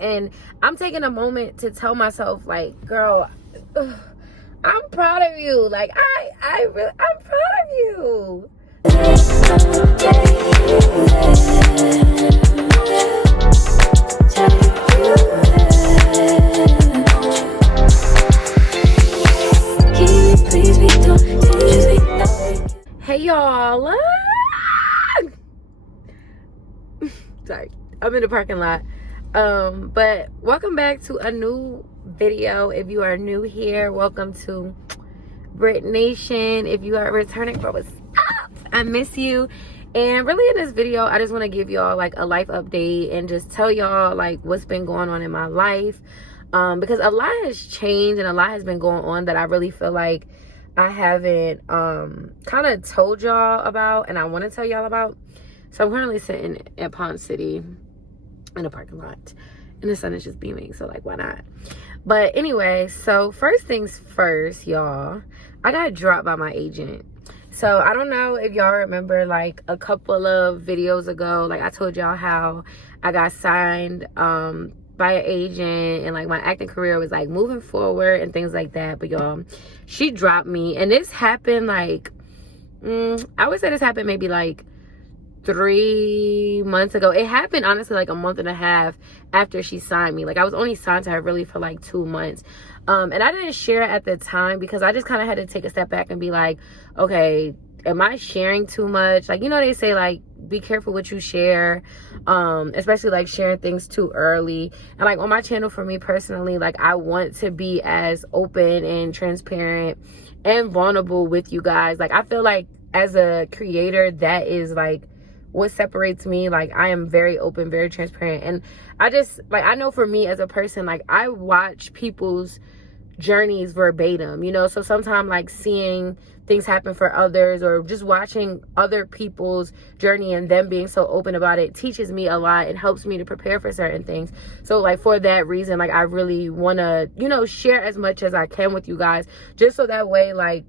And I'm taking a moment to tell myself, like, girl, I'm proud of you. Like, I'm proud of you. Hey y'all. Sorry, I'm in the parking lot. But welcome back to a new video. If you are new here, welcome to Britt Nationnnn. If you are returning, bro, what's up? I miss you. And really in this video, I just want to give y'all like a life update and just tell y'all like what's been going on in my life. Because a lot has changed and a lot has been going on that I really feel like I haven't kind of told y'all about, and I want to tell y'all about. So I'm currently sitting at Pond City in a parking lot, and the sun is just beaming, so like, why not? But anyway, so first things first, y'all, I got dropped by my agent. So I don't know if y'all remember, like a couple of videos ago, like I told y'all how I got signed by an agent and like my acting career was like moving forward and things like that. But y'all, she dropped me, and this happened like I would say this happened maybe like 3 months ago. It happened honestly like a month and a half after she signed me. Like I was only signed to her really for like 2 months, and I didn't share it at the time because I just kind of had to take a step back and be like, okay, am I sharing too much? Like, you know, they say like be careful what you share, especially like sharing things too early. And like on my channel, for me personally, like I want to be as open and transparent and vulnerable with you guys. Like I feel like as a creator, that is like what separates me. Like I am very open, very transparent, and I just like, I know for me as a person, like I watch people's journeys verbatim, you know. So sometimes like seeing things happen for others or just watching other people's journey and them being so open about it teaches me a lot. It helps me to prepare for certain things. So like for that reason, like I really want to, you know, share as much as I can with you guys, just so that way, like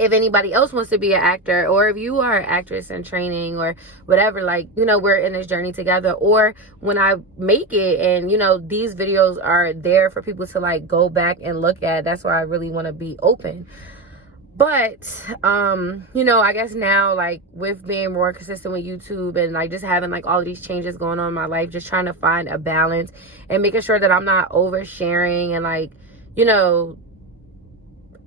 if anybody else wants to be an actor, or if you are an actress in training or whatever, like, you know, we're in this journey together. Or when I make it and, you know, these videos are there for people to like go back and look at, that's why I really want to be open. But you know, I guess now, like with being more consistent with YouTube and like just having like all of these changes going on in my life, just trying to find a balance and making sure that I'm not oversharing and like, you know,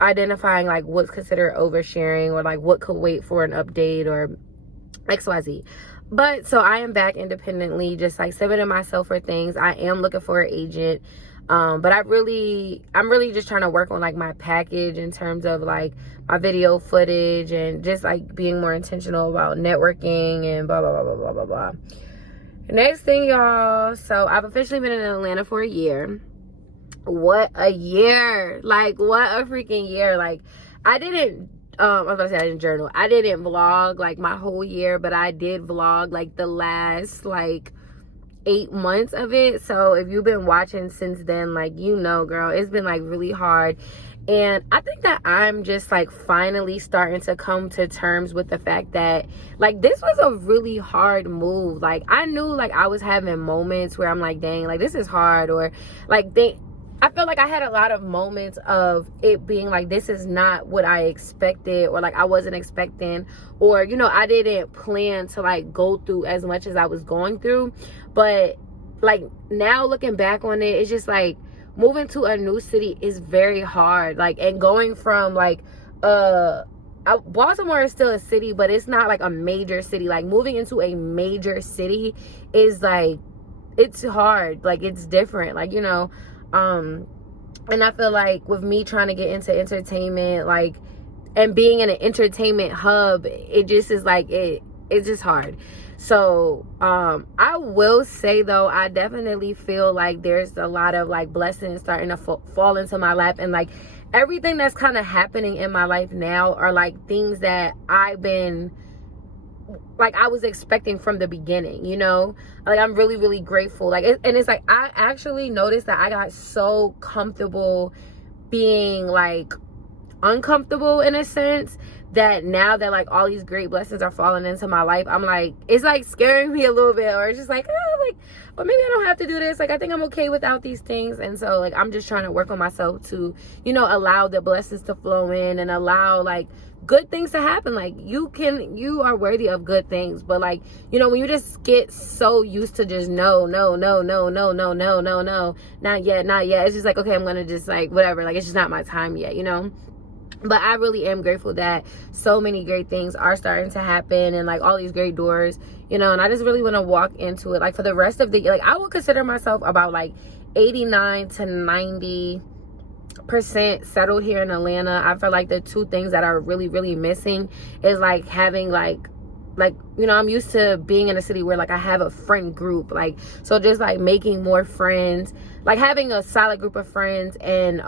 identifying like what's considered oversharing or like what could wait for an update or XYZ. But so I am back independently, just like submitting myself for things. I am looking for an agent, but I'm really just trying to work on like my package in terms of like my video footage and just like being more intentional about networking and blah blah blah blah blah blah blah. Next thing, y'all, so I've officially been in Atlanta for a year. What a year. Like what a freaking year. Like I didn't I was about to say I didn't journal, I didn't vlog like my whole year, but I did vlog like the last like 8 months of it. So if you've been watching since then, like, you know, girl, it's been like really hard. And I think that I'm just like finally starting to come to terms with the fact that like this was a really hard move. Like I knew like I was having moments where I'm like, dang, like this is hard, or like I feel like I had a lot of moments of it being like, this is not what I expected, or like I wasn't expecting, or, you know, I didn't plan to like go through as much as I was going through. But like now looking back on it, it's just like moving to a new city is very hard. Like, and going from like Baltimore is still a city, but it's not like a major city. Like moving into a major city is like, it's hard. Like it's different, like, you know. And I feel like with me trying to get into entertainment, like, and being in an entertainment hub, it just is like, it's just hard. So I will say though, I definitely feel like there's a lot of like blessings starting to fall into my lap, and like everything that's kind of happening in my life now are like things that I've been like I was expecting from the beginning, you know. Like I'm really, really grateful. Like and it's like I actually noticed that I got so comfortable being like uncomfortable in a sense, that now that like all these great blessings are falling into my life, I'm like, it's like scaring me a little bit, or it's just like, oh, like, well, maybe I don't have to do this. Like, I think I'm okay without these things. And so like, I'm just trying to work on myself to, you know, allow the blessings to flow in and allow like good things to happen. Like, you are worthy of good things. But like, you know, when you just get so used to just no, not yet, it's just like, okay, I'm gonna just like whatever, like it's just not my time yet, you know. But I really am grateful that so many great things are starting to happen, and like all these great doors, you know. And I just really want to walk into it like for the rest of the year. Like, I would consider myself about like 89 to 90% settled here in Atlanta. I feel like the two things that are really, really missing is like having like, you know, I'm used to being in a city where like I have a friend group, like, so just like making more friends, like having a solid group of friends, and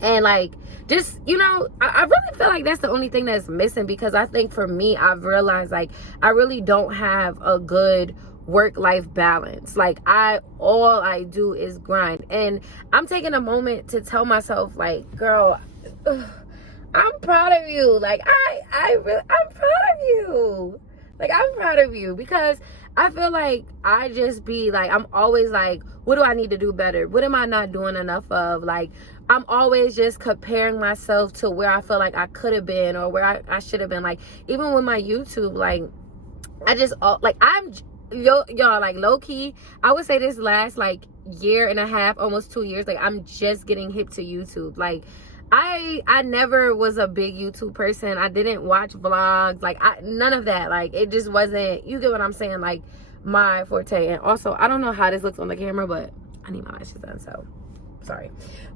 like just, you know, I really feel like that's the only thing that's missing, because I think for me, I've realized like I really don't have a good work-life balance. Like, all I do is grind, and I'm taking a moment to tell myself like, girl, I'm proud of you. Like, I'm proud of you. Like, I'm proud of you, because I feel like I just be like, I'm always like, what do I need to do better? What am I not doing enough of? Like, I'm always just comparing myself to where I feel like I could have been, or where I should have been. Like, even with my YouTube, like, I just, like, y'all, like, low-key, I would say this last, like, year and a half, almost 2 years, like, I'm just getting hip to YouTube. Like, I never was a big YouTube person. I didn't watch vlogs. Like, none of that. Like, it just wasn't, you get what I'm saying, like, my forte. And also, I don't know how this looks on the camera, but I need my lashes done, so sorry.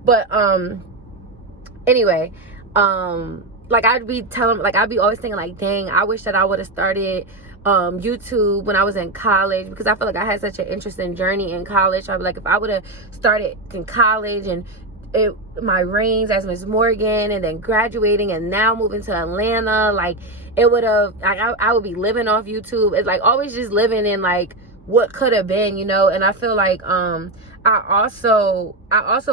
But anyway, like, I'd be always thinking like, dang, I wish that I would have started YouTube when I was in college, because I feel like I had such an interesting journey in college. I'd be like, if I would have started in college and my reigns as Miss Morgan, and then graduating and now moving to Atlanta, like, it would have, like, I would be living off YouTube. It's like always just living in like what could have been, you know. And I feel like I also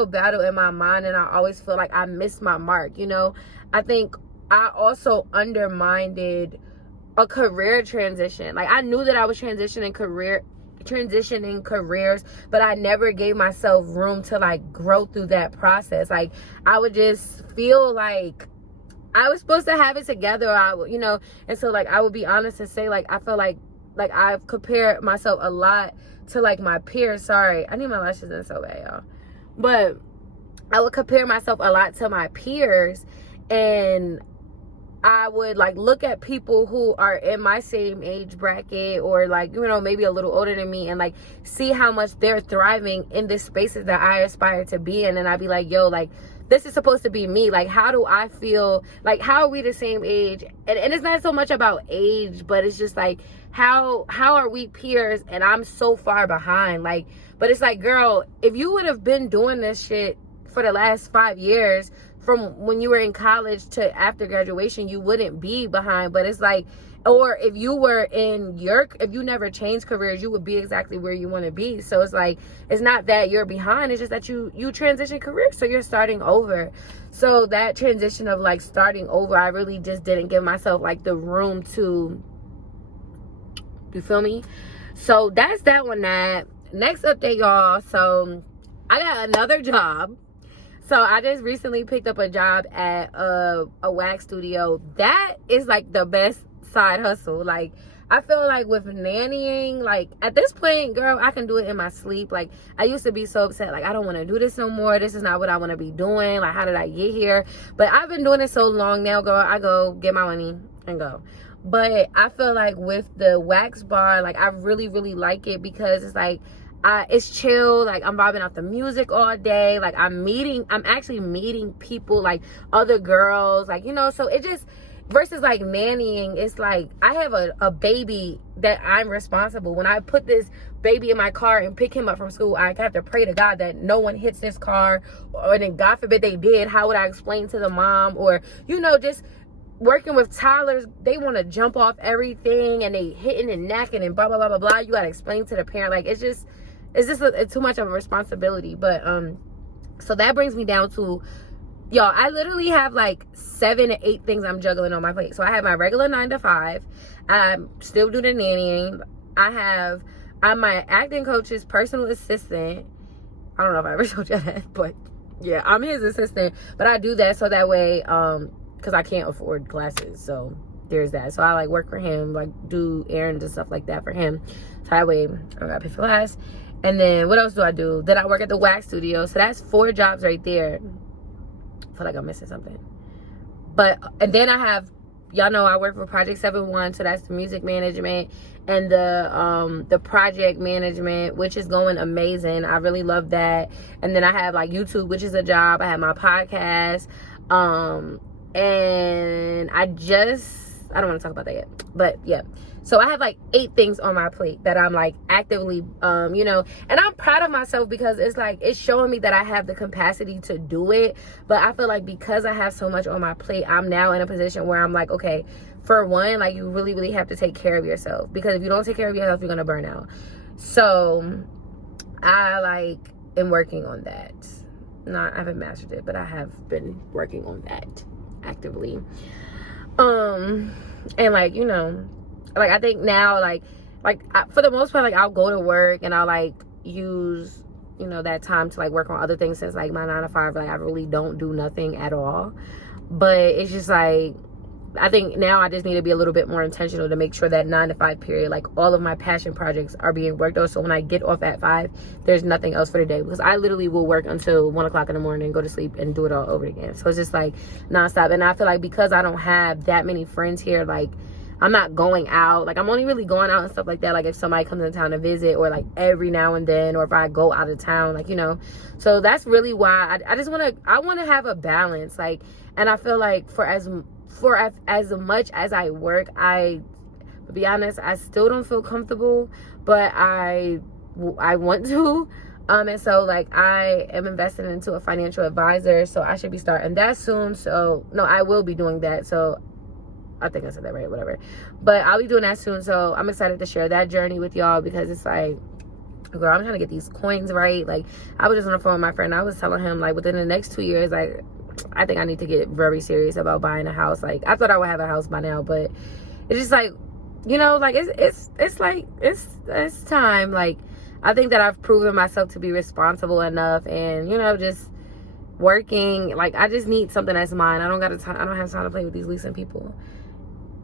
battle in my mind, and I always feel like I missed my mark, you know. I think I also undermined a career transition. Like, I knew that I was transitioning careers, but I never gave myself room to like grow through that process. Like, I would just feel like I was supposed to have it together, or I would, you know. And so like, I would be honest and say like, I feel like I've compared myself a lot to like my peers. Sorry, I need my lashes in so bad, y'all. But I would compare myself a lot to my peers, and I would like look at people who are in my same age bracket, or like, you know, maybe a little older than me, and like see how much they're thriving in the spaces that I aspire to be in. And I'd be like, yo, like, this is supposed to be me. Like, how do I feel? Like, how are we the same age? And it's not so much about age, but it's just like, how are we peers and I'm so far behind? Like, but it's like, girl, if you would have been doing this shit for the last 5 years, from when you were in college to after graduation, you wouldn't be behind. But it's like, or if you never changed careers, you would be exactly where you want to be. So it's like, it's not that you're behind, it's just that you transition careers, so you're starting over. So that transition of like starting over, I really just didn't give myself like the room to, you feel me? So that's that one. That next update, y'all. So I got another job. So I just recently picked up a job at a wax studio. That is like the best side hustle. Like, I feel like with nannying, like at this point, girl, I can do it in my sleep. Like, I used to be so upset, like, I don't want to do this no more. This is not what I want to be doing. Like, how did I get here? But I've been doing it so long now, girl. I go get my money and go. But I feel like with the wax bar, like, I really, really like it, because it's like, it's chill. Like, I'm vibing out the music all day. Like, I'm actually meeting people, like other girls, like, you know. So it just, versus like nannying, it's like I have a baby that I'm responsible. When I put this baby in my car and pick him up from school, I have to pray to God that no one hits this car, or then God forbid they did, how would I explain to the mom? Or, you know, just working with toddlers, they want to jump off everything and they hitting and knacking and blah blah blah blah blah. You gotta explain to the parent. Like, it's just too much of a responsibility. But so that brings me down to y'all, I literally have like 7 to 8 things I'm juggling on my plate. So I have my regular 9 to 5. I still do the nannying. I'm my acting coach's personal assistant. I don't know if I ever told you that, but yeah, I'm his assistant. But I do that so that way, because I can't afford classes. So there's that. So I like work for him, like do errands and stuff like that for him. So that way I don't gotta pay for class. And then what else do I do? Then I work at the wax studio. So that's 4 jobs right there. I feel like I'm missing something. And then I have, y'all know I work for Project 71, so that's the music management and the project management, which is going amazing. I really love that. And then I have like YouTube, which is a job. I have my podcast. And I don't want to talk about that yet, but yeah. So I have like 8 things on my plate that I'm like actively, and I'm proud of myself because it's like, it's showing me that I have the capacity to do it. But I feel like because I have so much on my plate, I'm now in a position where I'm like, okay, for one, like you really, really have to take care of yourself, because if you don't take care of yourself, you're going to burn out. So I like am working on that. I haven't mastered it, but I have been working on that actively. And like, like I think now, for the most part, like I'll go to work and I'll like use, that time to like work on other things, since like my 9 to 5, like I really don't do nothing at all. But it's just like, I think now I just need to be a little bit more intentional to make sure that 9 to 5 period, like all of my passion projects are being worked on. So when I get off at 5, there's nothing else for the day, because I literally will work until 1 o'clock in the morning, go to sleep and do it all over again. So it's just like nonstop. And I feel like because I don't have that many friends here, like I'm not going out. Like I'm only really going out and stuff like that, like if somebody comes in town to visit, or like every now and then, or if I go out of town, like, so that's really why I just want to have a balance. Like, and I feel like for as much as I work, to be honest, I still don't feel comfortable, but I want to. And so like I am invested into a financial advisor, so I should be starting that soon. So no, I will be doing that. So I think I said that right, whatever. But I'll be doing that soon. So I'm excited to share that journey with y'all, because it's like, girl, I'm trying to get these coins right. Like I was just on the phone with my friend. I was telling him like within the next 2 years, like I think I need to get very serious about buying a house. Like I thought I would have a house by now, but it's just like, like it's like it's time. Like I think that I've proven myself to be responsible enough, and just working. Like I just need something that's mine. I don't have time to play with these leasing people.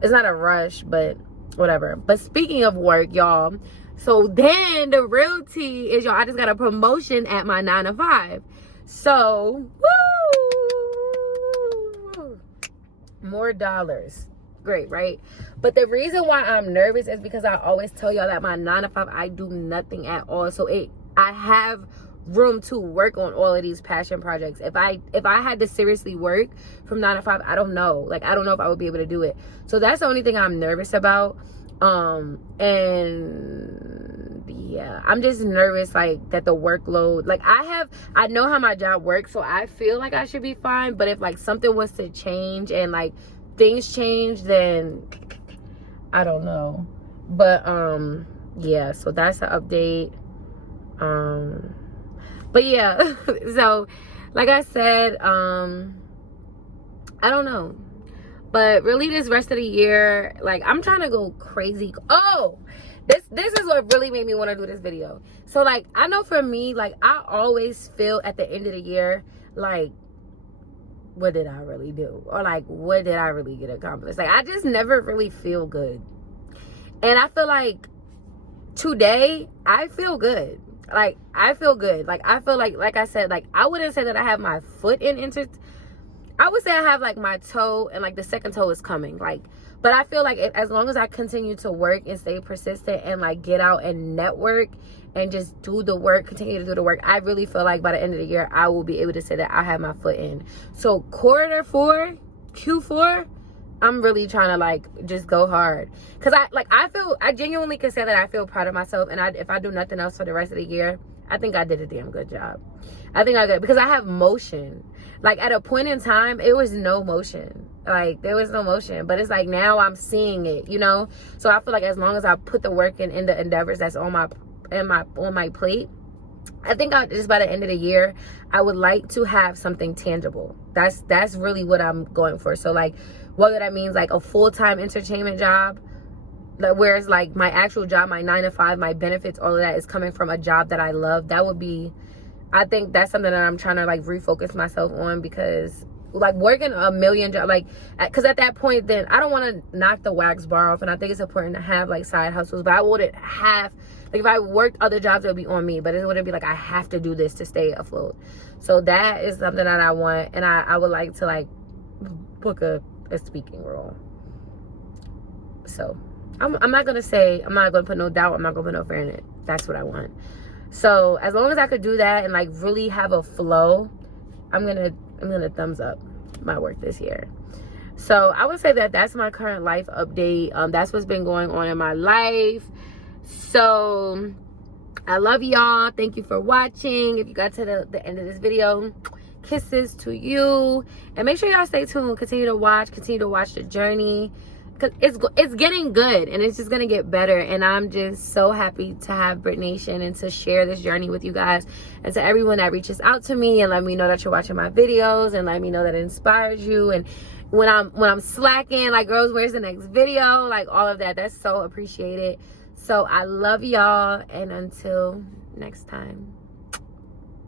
It's not a rush, but whatever. But speaking of work, y'all, so then the real tea is, y'all, I just got a promotion at my 9 to 5. So woo, more dollars. Great, right? But the reason why I'm nervous is because I always tell y'all that my 9 to 5, I do nothing at all. So I have room to work on all of these passion projects. If I had to seriously work from 9 to 5, I don't know. Like I don't know if I would be able to do it. So that's the only thing I'm nervous about. And yeah, I'm just nervous, like that the workload, like I know how my job works, so I feel like I should be fine. But if like something was to change and like things change, then I don't know. But yeah, so that's the update. But yeah, so like I said, I don't know. But really this rest of the year, like I'm trying to go crazy. Oh, this is what really made me want to do this video. So like I know for me, like I always feel at the end of the year, like what did I really do? Or like what did I really get accomplished? Like I just never really feel good. And I feel like today I feel good. Like I feel good. Like I feel like I said, like I wouldn't say that I have my foot I would say I have like my toe, and like the second toe is coming. Like, but I feel like as long as I continue to work and stay persistent and like get out and network and just do the work, continue to do the work, I really feel like by the end of the year I will be able to say that I have my foot in. So quarter 4, Q4, I'm really trying to like just go hard, because I genuinely can say that I feel proud of myself. And if I do nothing else for the rest of the year, I think I did a damn good job. I think I did, because I have motion. Like at a point in time, it was no motion. Like there was no motion, but it's like now I'm seeing it, So I feel like as long as I put the work in the endeavors that's on my plate, I think just by the end of the year, I would like to have something tangible. That's really what I'm going for. So like, whether that means like a full-time entertainment job, like whereas like my actual job, my 9 to 5, my benefits, all of that is coming from a job that I love. That would be, I think that's something that I'm trying to like refocus myself on, because like working a million jobs, like, because at that point then I don't want to knock the wax bar off, and I think it's important to have like side hustles, but I wouldn't have, like if I worked other jobs it would be on me, but it wouldn't be like I have to do this to stay afloat. So that is something that I want, and I would like to like book a speaking role. So I'm not gonna say, I'm not gonna put no doubt, I'm not gonna put no fear in it. That's what I want. So as long as I could do that and like really have a flow, I'm gonna thumbs up my work this year. So I would say that that's my current life update. That's what's been going on in my life. So I love y'all. Thank you for watching. If you got to the end of this video, kisses to you, and make sure y'all stay tuned. Continue to watch the journey, because it's getting good, and it's just gonna get better. And I'm just so happy to have Britt Nation and to share this journey with you guys, and to everyone that reaches out to me and let me know that you're watching my videos, and let me know that it inspires you. And when I'm slacking, like, girls, where's the next video, like all of that, that's so appreciated. So I love y'all, and until next time,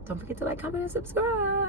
don't forget to like, comment, and subscribe.